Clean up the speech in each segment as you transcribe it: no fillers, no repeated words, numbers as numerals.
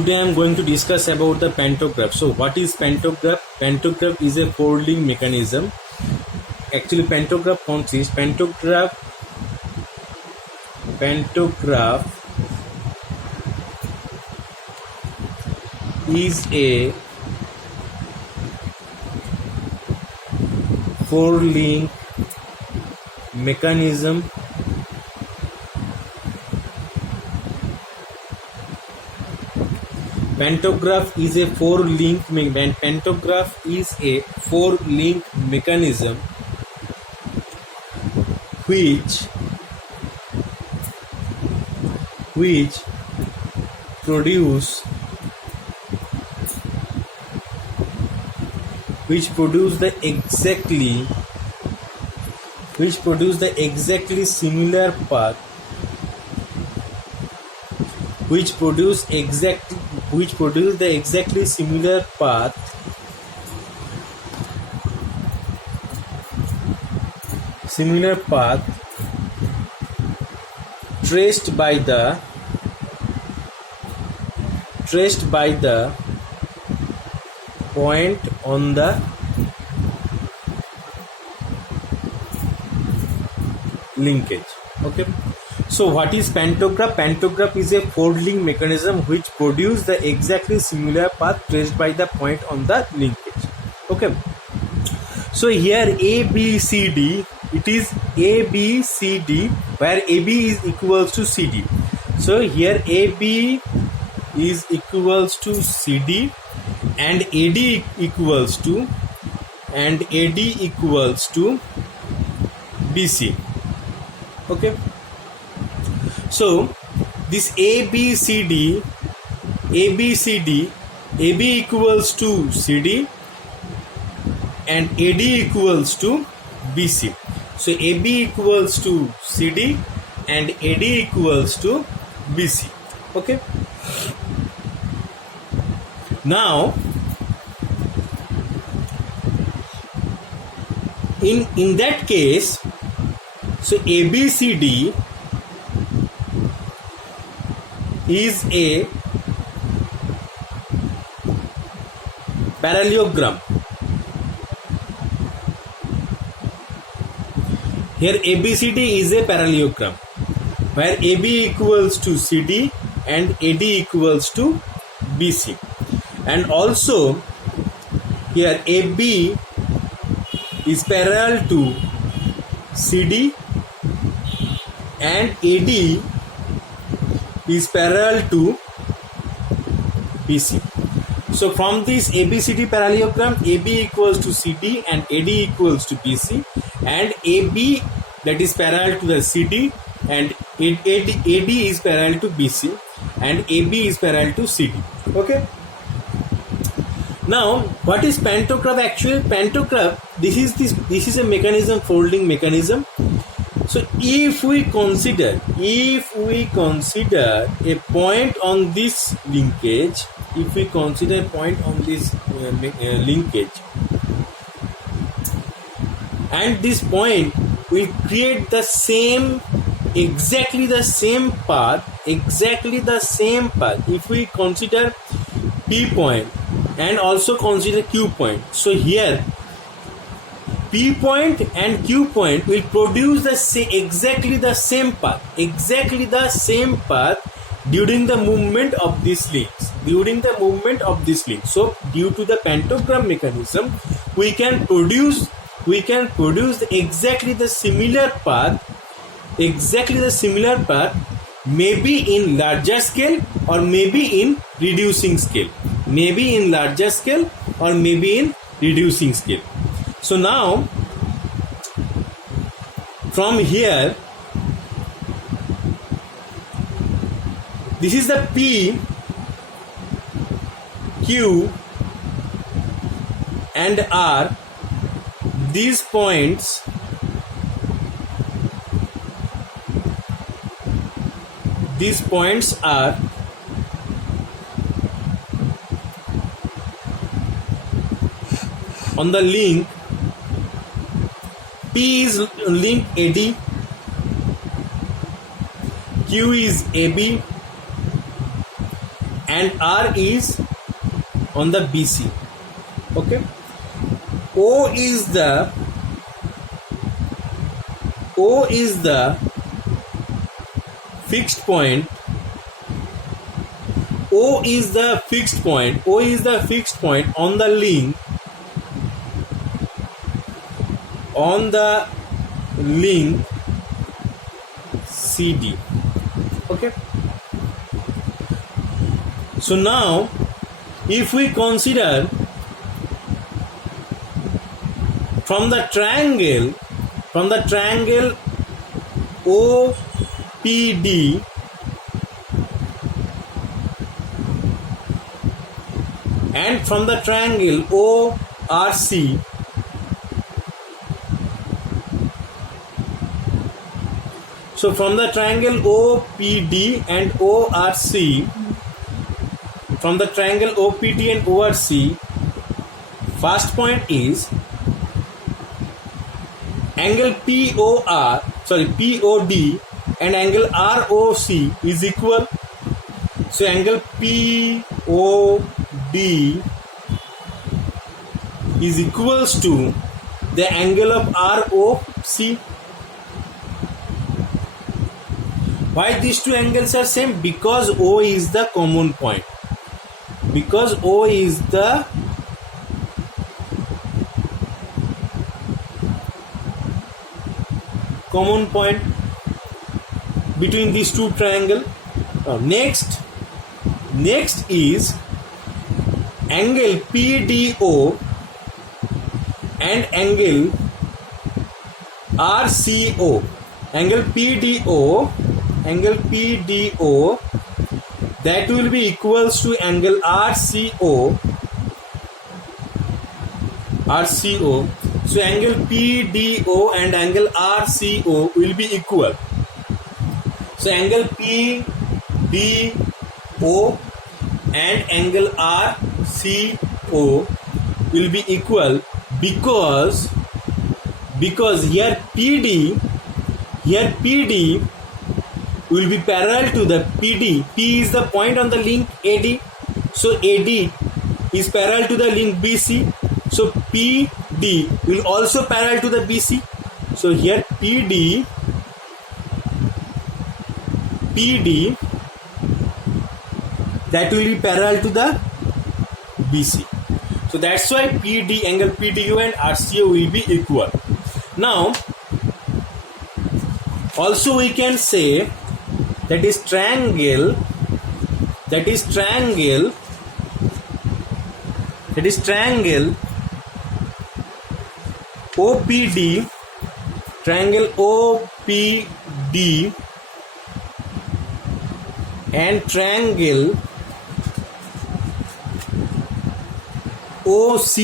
Today I am going to discuss about the pantograph. So what is pantograph? Pantograph is a folding mechanism. Actually pantograph consists pantograph is a four-link mechanism Pantograph is a four-link mechanism which produce the exactly similar path traced by the point on the linkage. Okay, so what is pantograph? Pantograph is a four-link mechanism which produces the exactly similar path traced by the point on the linkage. Okay, so here A B C D, it is A B C D, where AB is equals to CD. So here AB is equals to CD and AD equals to BC. Okay, so this ABCD, AB equals to CD and AD equals to BC. So AB equals to CD and AD equals to BC. Okay, now in that case, so ABCD is a parallelogram. Here ABCD is a parallelogram where AB equals to CD and AD equals to BC, and also here AB is parallel to CD and AD is parallel to BC. So from this ABCD parallelogram, AB equals to CD and AD equals to BC, and AB, that is parallel to the CD, and AD is parallel to BC, and AB is parallel to CD. Okay, now what is pantograph? Actually pantograph, this is a mechanism, folding mechanism. So if we consider a point on this linkage, linkage, and this point will create exactly the same path. If we consider P point and also consider Q point, so here P point and Q point will produce exactly the same path during the movement of these links. So due to the pantograph mechanism, we can produce exactly the similar path, maybe in larger scale or maybe in reducing scale. So now from here, this is the P, Q and R. These points are on the link. P is link AD, Q is AB, and R is on the BC. Okay, O is the fixed point. O is the fixed point on the link CD. Okay, so now if we consider from the triangle OPD and from the triangle ORC, so from the triangle OPD and ORC, first point is angle POD and angle ROC is equal. So angle POD is equals to the angle of ROC. Why these two angles are same? Because O is the common point. Common point between these two triangles. Next is angle PDO and angle RCO. Angle PDO that will be equals to angle RCO. So angle PDO and angle RCO will be equal. So angle PDO and angle RCO will be equal because here PD will be parallel to the PD. P is the point on the link AD. So AD is parallel to the link BC. So PD will also parallel to the BC. So here PD that will be parallel to the BC. So that's why PD, angle PDU and RCO will be equal. Now also we can say that is triangle OPD and triangle ORC,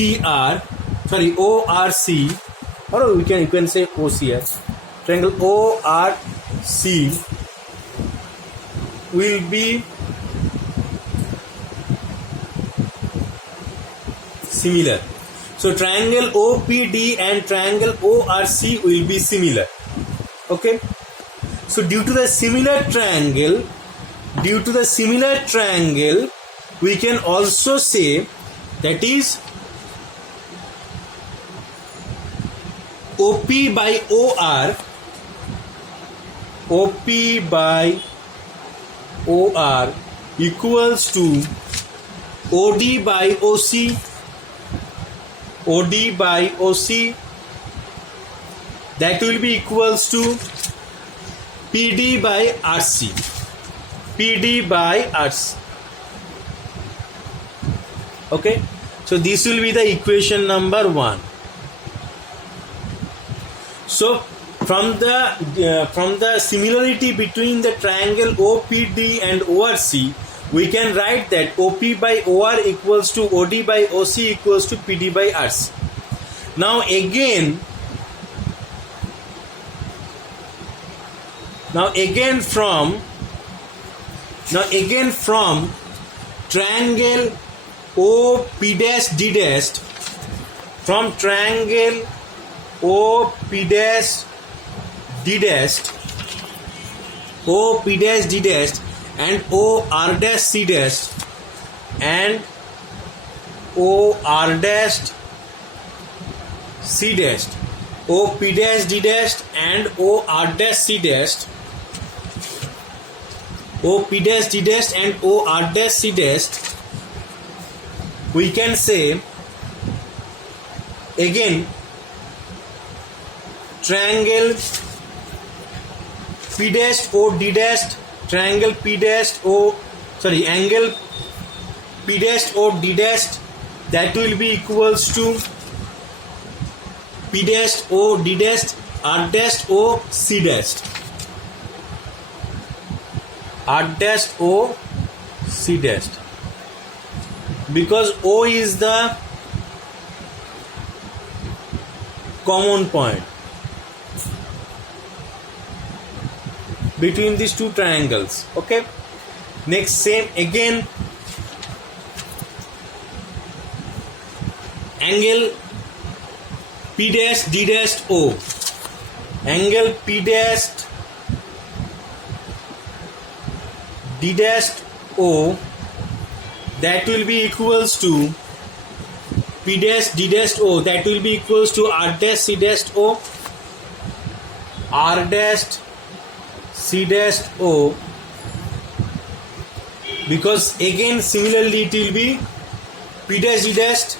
or you can say OCR. Triangle ORC will be similar. So triangle OPD and triangle ORC will be similar. Okay. So due to the similar triangle, we can also say that is OP by OR equals to OD by OC. That will be equals to PD by RC. Okay, so this will be the equation number 1. So from the similarity between the triangle OPD and ORC, we can write that OP by OR equals to OD by OC equals to PD by RC. Now again from triangle OP dash D dash, from triangle OP dash D dash and OR dash C dash, and OR dashed C dashed, OP dash D dashed and OR dash C dashed, OP dash D dashed and OR dash C dashed, we can say again triangle P dashed O D dashed, triangle P dashed angle P dashed O D dashed, that will be equals to P dashed O D dashed R dashed O C dashed, R dashed O C dashed, because O is the common point between these two triangles. Okay, next same again angle P dash D dash O, angle P dash D dash O, that will be equals to P dash D dash O, that will be equals to R dash C dash O, R dash C dash O, because again similarly it will be P dash D dash,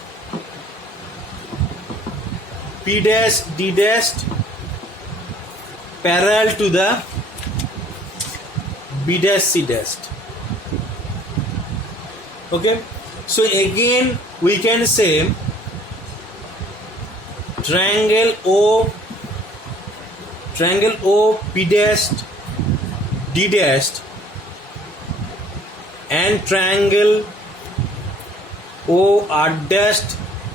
P dash D dash parallel to the B dash C dash. Okay, so again we can say triangle O P dash D dash and triangle O R dash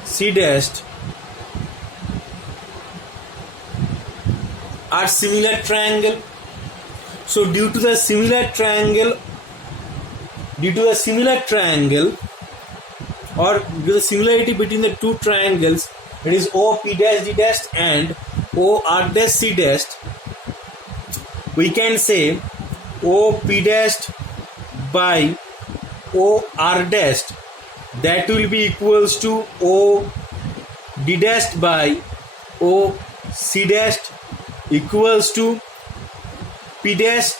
C dash are similar triangle. So due to the similar triangle or due to the similarity between the two triangles, it is OP dash D dash and OR dash C dash, we can say OP dash by OR dash, that will be equals to O D dash by O C dash equals to P dash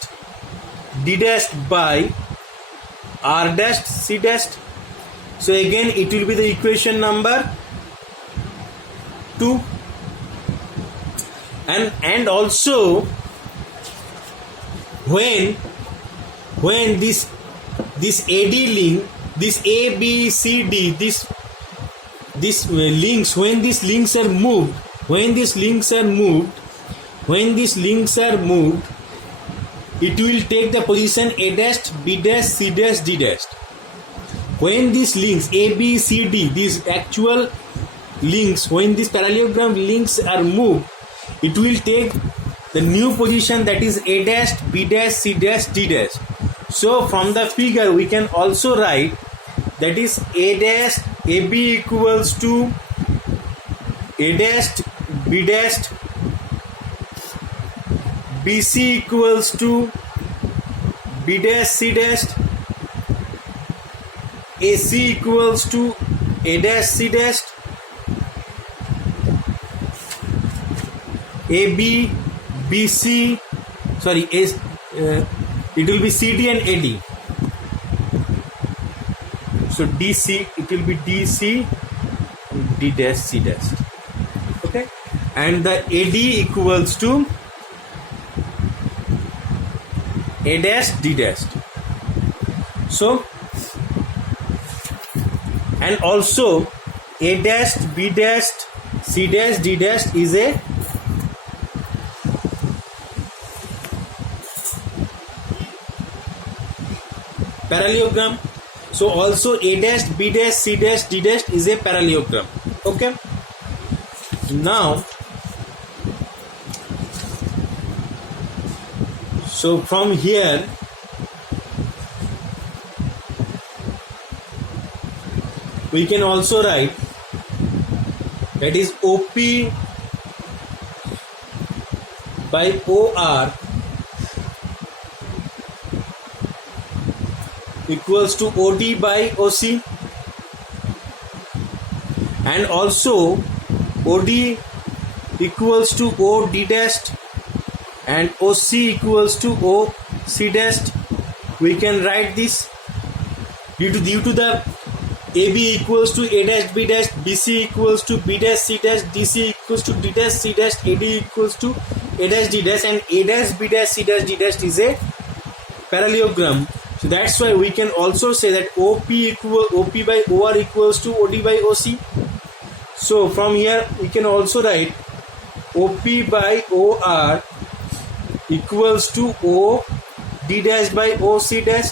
D dash by R dash C dash. So again it will be the equation number 2. And also when this AD link, this A B C D, this links, when these links are moved, it will take the position A dash, B dash, C dash, D dash. When these links A, B, C, D, these actual links, when these parallelogram links are moved, it will take the new position, that is A dash, B dash, C dash, D dash. So from the figure we can also write, that is A dash AB equals to A dash B dash, BC equals to B dash C dash, AC equals to A dash C dash, AB BC, sorry, it will be CD and AD. So DC, it will be DC D dash C dash. Okay, and the AD equals to A dash D dash. So, and also A dash B dash C dash D dash is a parallelogram. So also A dash B dash C dash D dash is a parallelogram. Okay, now so from here we can also write, that is OP by OR equals to OD by OC, and also OD equals to OD dash and OC equals to OC dash. We can write this due to the AB equals to A dash B dash, BC equals to B dash C dash, DC equals to D dash C dash, AD equals to A dash D dash, and A dash B dash C dash D dash is a parallelogram. So that's why we can also say that OP by OR equals to OD by OC. So from here we can also write OP by OR equals to OD dash by OC dash.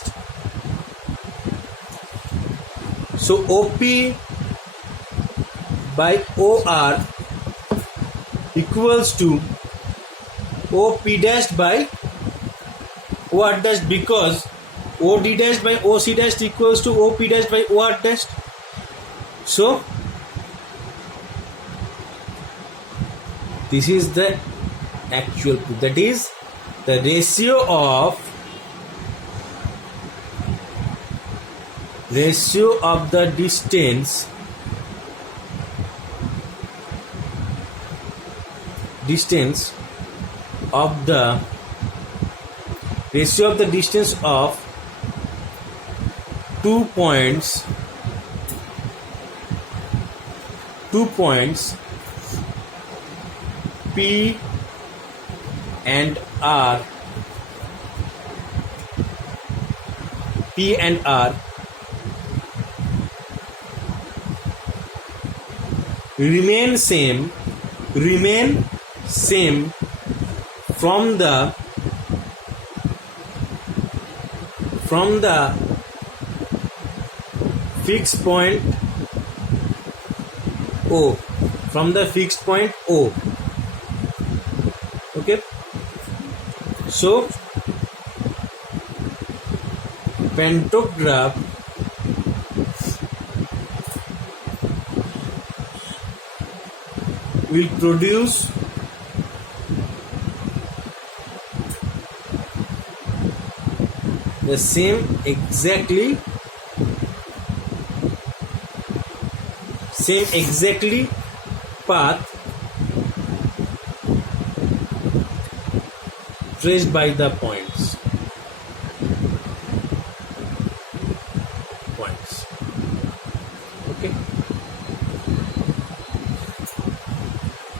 So OP by OR equals to OP dash by OR dash, because OD dash by OC dash equals to OP dash by OR dash. So this is the actual proof, that is the ratio of the distance of the distance of 2 points P and R remain same from the fixed point O, okay. So pantograph will produce the same exactly path traced by the points.